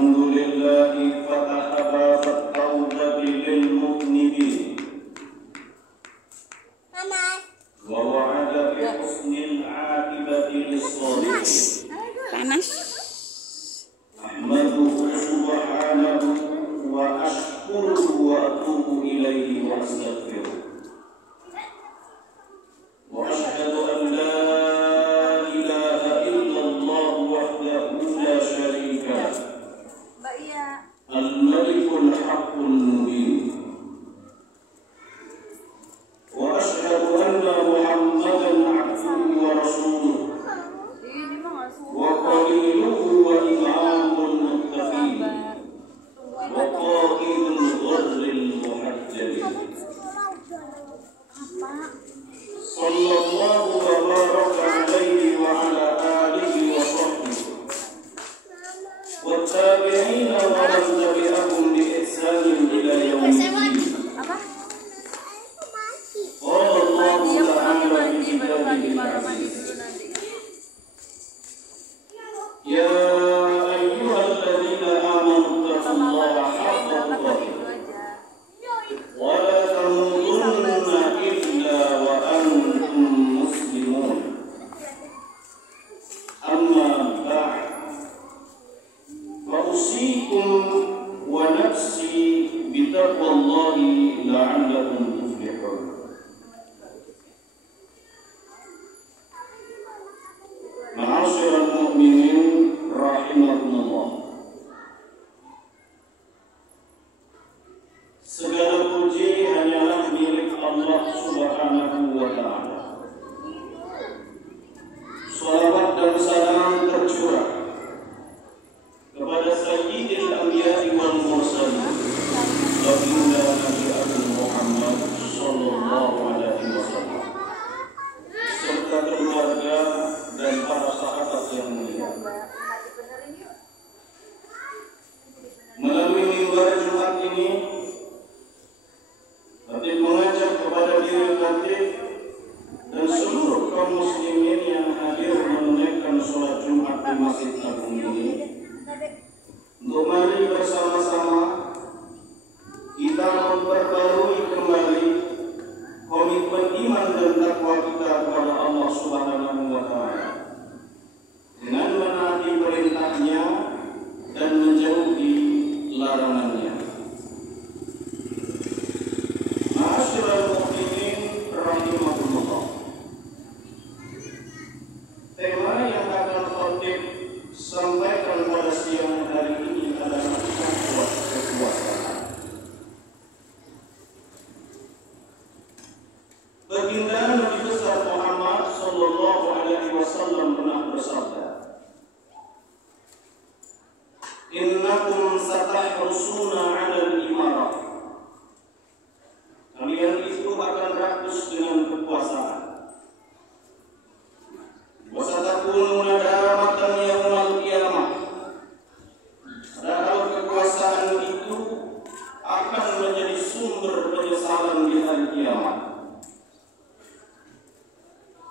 الحمد لله فتح باب التوبة للمذنبين ووعد بحسن العاقبة للصالحين. أحمده سبحانه وأشكره وأتوب إليه وأستغفره، وأشهد أن لا إله إلا الله وحده لا شريك له الملك الحق المبين، وأشهد أن محمدا عبده ورسوله وقليله وإمام المتقين وقائد الغر المحجلين، صلى الله وبارك عليه وعلى آله وصحبه والتابعين ومن تبعهم بإحسان إلى يوم الدين. قال الله تعالى في كتابه العزيز: يا أيها الذين آمنوا اتقوا الله حق تقاته ولا تموتن إلا وأنتم مسلمون. أما بعد، فأوصيكم ونفسي بتقوى الله لعلكم تفلحون. معاشر المؤمنين رحمكم الله. Segala puji hanyalah milik Allah Subhanahu wa Ta'ala. Salawat dan salam tercurah kepada Sayyidil Anbiya'i wal Mursalin, Baginda Nabi Agung Muhammad sallallahu alaihi wasallam, serta keluarga dan para sahabat yang mulia. Melalui mimbar Jumat ini, Khatib mengajak kepada diri Khatib dan seluruh kaum muslimin yang hadir menunaikan sholat Jumat di Masjid Agung ini untuk mari bersama-sama kita memperbarui kembali komitmen iman dan takwa kita kepada Allah Subhanahu wa Ta'ala dengan menaati perintahnya dan menjauhi larangannya. Ma'asyiral mu'minin rahimakumullah. Tema yang akan Khatib sampaikan pada siang hari ini adalah kekuasaan. Baginda Nabi besar Muhammad sallallahu alaihi wasallam pernah bersabda, "Innakum satahrusuna 'alal imarah." Kalian itu akan rakus dengan kekuasaan. Wa satakununa damatan yaumal qiyamah. Padahal kekuasaan itu akan menjadi sumber penyesalan di hari kiamat.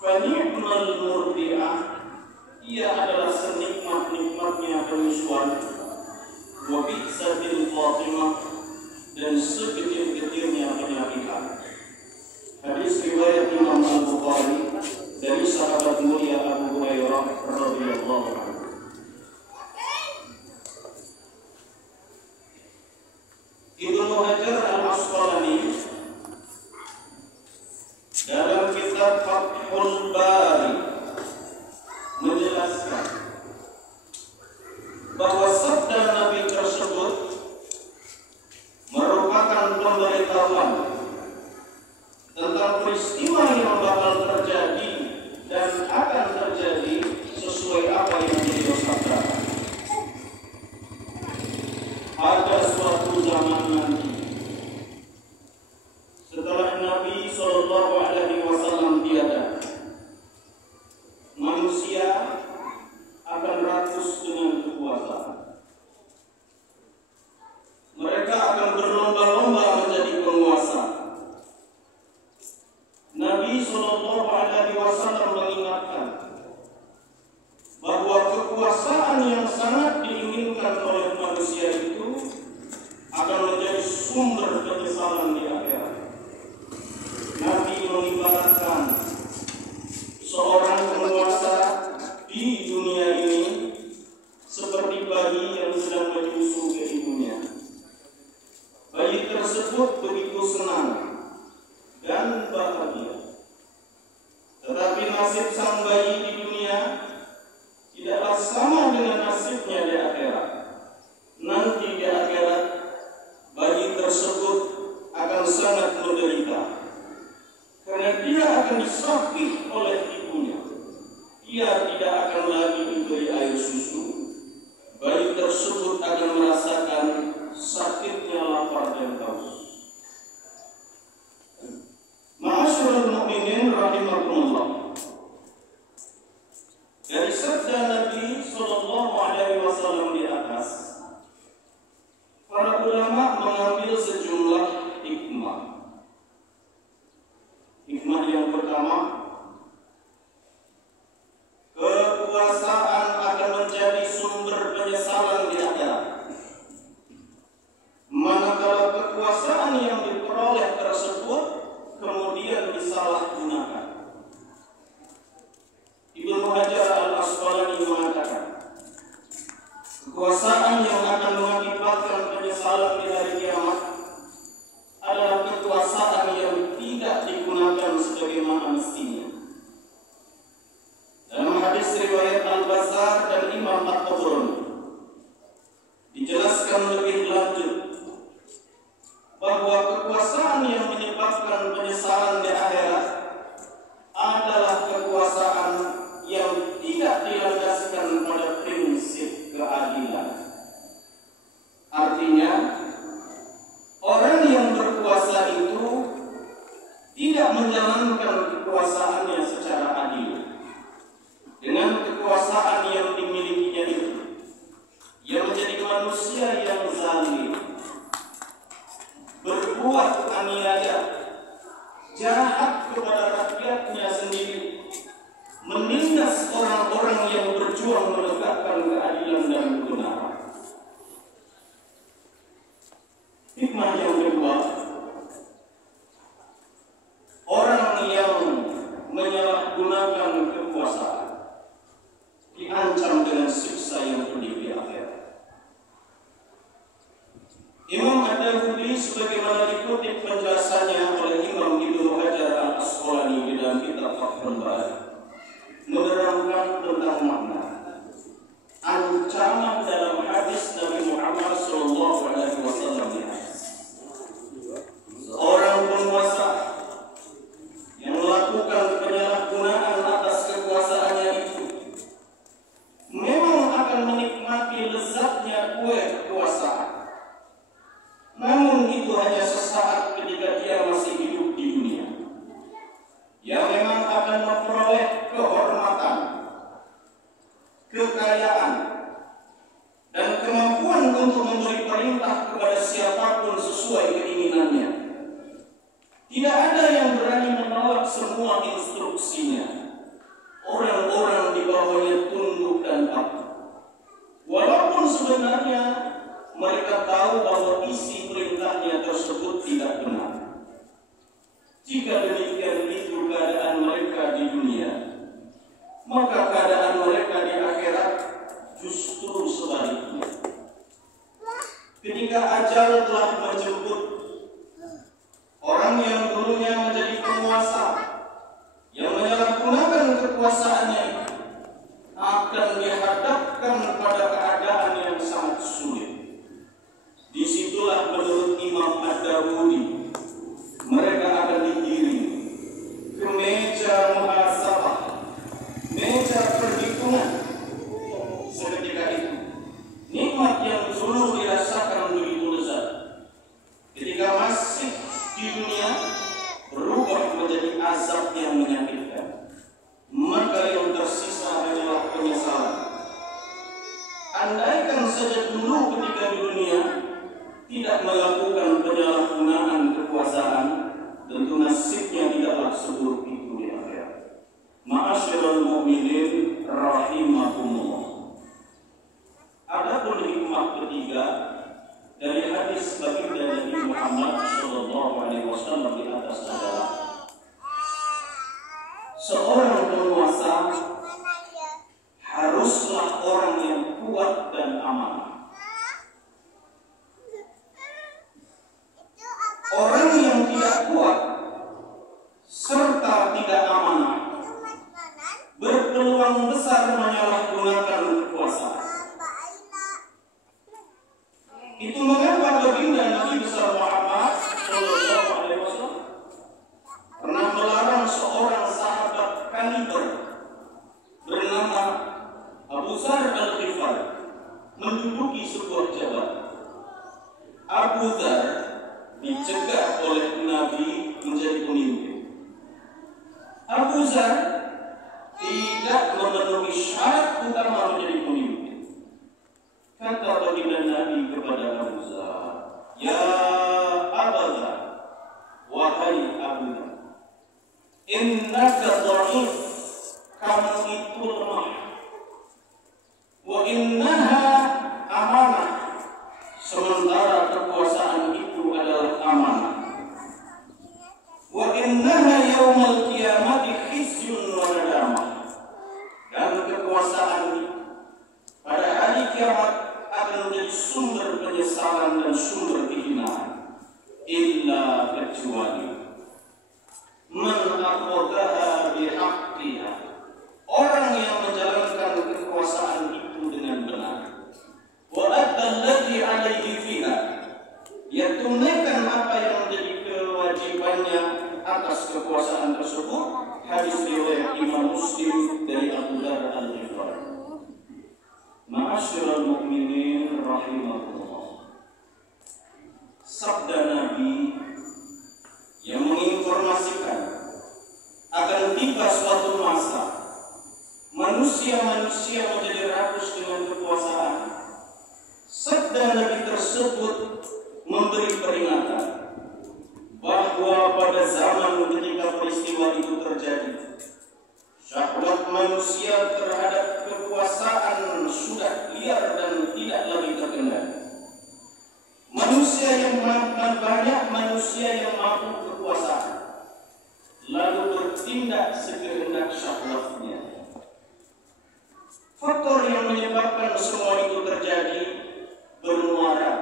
Fani'mal murdi'ah, ia adalah senikmat-nikmatnya penyusuan, wa bi'satil khatimah, dan segetir-getirnya penyakitan. Hadis riwayat Imam Al-Bukhari dari sahabat mulia Abu Hurairah radhiyallahu anhu. Ibnu Hajar Al-Asqalani dalam kitab Fathul Bari menjelaskan bahwa sabda Nabi tersebut merupakan pemberitahuan tentang peristiwa yang bakal terjadi dan akan terjadi sesuai apa yang beliau sabdakan. Ada suatu zaman nanti setelah Nabi sallallahu alaihi wasallam tiada, manusia akan rakus dengan kekuasaan. Kekuasaan yang akan mengakibatkan penyesalan di hari kiamat adalah kekuasaan yang tidak digunakan sebagaimana mestinya. Dalam hadis riwayat Al-Bazzar dan Imam At-Tabrani dijelaskan lebih lanjut bahwa kekuasaan yang menyebabkan penyesalan di akhirat adalah kekuasaan yang tidak dilandaskan pada prinsip keadilan. Artinya, orang yang berkuasa itu tidak menjalankan kekuasaannya secara adil. Dengan kekuasaan yang dimilikinya itu, ia menjadi manusia yang zalim, berbuat aniaya, jahat kepada rakyatnya sendiri, menindas orang-orang yang berjuang menegakkan keadilan dan kebenaran. Hikmah yang kedua, orang yang menyalahgunakan kekuasaan diancam dengan siksa yang pedih di akhirat. Imam Ad-Daudi sebagaimana dikutip penjelasannya oleh Imam Ibnu Hajar Al-Asqalani di dalam kitab Fathul Bari menerangkan tentang makna ancaman dalam hadis Nabi Muhammad SAW. Seorang penguasa yang melakukan penyalahgunaan atas kekuasaannya itu memang akan menikmati lezatnya kekuasaan. Namun itu hanya sesaat ketika dia masih hidup di dunia. Dia memang akan memperoleh kehormatan, kekayaan, dan kemampuan untuk memberi perintah kepada siapapun sesuai keinginannya. Tidak ada yang berani menolak semua instruksinya. Orang-orang di bawahnya tunduk dan patuh. Walaupun sebenarnya mereka tahu bahwa isi perintahnya tersebut tidak benar. Jika demikian itu keadaan mereka di dunia, maka keadaan mereka di akhirat justru sebaliknya. Ketika ajal telah menjemput, orang yang dulunya menjadi penguasa, yang menyalahgunakan kekuasaannya akan dihadapkan pada keadaan yang sangat sulit. Disitulah menurut Imam Ad-Daudi mereka akan digiring ke meja muhasabah, meja perhitungan. Seketika itu nikmat yang dulu dirasakan begitu lezat ketika masih di dunia berubah menjadi azab yang menyakitkan. Maka yang tersisa hanyalah penyesalan. Andaikan saja dulu ketika di dunia tidak melakukan penyalahgunaan kekuasaan, tentu nasibnya tidaklah seburuk itu di akhirat. Ma'asyiral mu'minin rahimakumullah. Adapun hikmah ketiga dari hadis baginda Nabi Muhammad SAW di atas adalah seorang penguasa haruslah orang yang kuat dan amanah. Orang yang tidak kuat serta tidak amanah berpeluang besar menyalahgunakan kekuasaan. Itu mengapa baginda Nabi besar Muhammad SAW pernah melarang seorang sahabat kaliber bernama Abu Dzar Al-Ghifari menduduki sebuah jabatan. Abu Dzar dicegah oleh Nabi menjadi pemimpin. Abu Dzar tidak memenuhi syarat utama menjadi pemimpin. Kata baginda Nabi kepada Abu Dzar, "Ya Abu Dzar, wahai Abu Dzar, innaka dha'if, kamu itu lemah. Wa innaha amanah, sementara kekuasaan itu adalah amanah. Wa innaha yaumal qiyamati khizyun wa nadamah." Dan kekuasaan pada hari kiamat akan menjadi sumber penyesalan dan sumber kehinaan, illa kecuali man akhadhaha bihaqqiha, orang yang menjalankan kekuasaan itu dengan benar, wa adda alladhi alaihi fiha, dia tunaikan apa yang menjadi kewajibannya atas kekuasaan tersebut. Hadis riwayat Imam Muslim dari Abu Dzar Al-Ghifari. Ma'asyiral mu'minin rahimakumullah. Sabda Nabi yang menginformasikan akan tiba suatu masa manusia-manusia menjadi rakus dengan kekuasaan. Sabda Nabi tersebut memberi peringatan bahwa pada zaman ketika peristiwa itu terjadi, syahwat manusia terhadap kekuasaan sudah liar dan tidak lagi terkendali. Manusia yang banyak manusia yang mampu kekuasaan lalu bertindak sekehendak syahwatnya. Faktor yang menyebabkan semua itu terjadi bermuara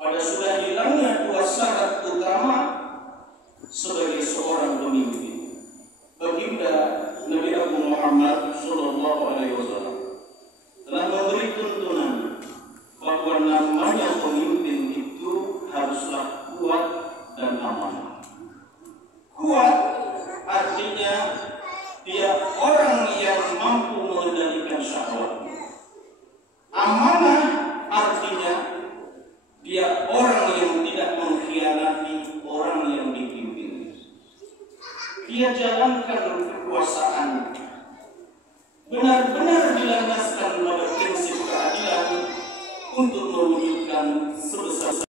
pada sudah hilangnya dua syarat utama sebagai seorang pemimpin. Baginda Nabi Abu Muhammad Sallallahu Alaihi Wasallam telah memberi tuntunan bahwa namanya pemimpin itu haruslah kuat dan amanah. Kuat artinya dia orang yang mampu mengendalikan syahwatnya. Amanah artinya dia orang yang tidak mengkhianati orang yang dipimpin. Dia jalankan kekuasaan benar-benar dilandaskan pada prinsip keadilan untuk mewujudkan sebesar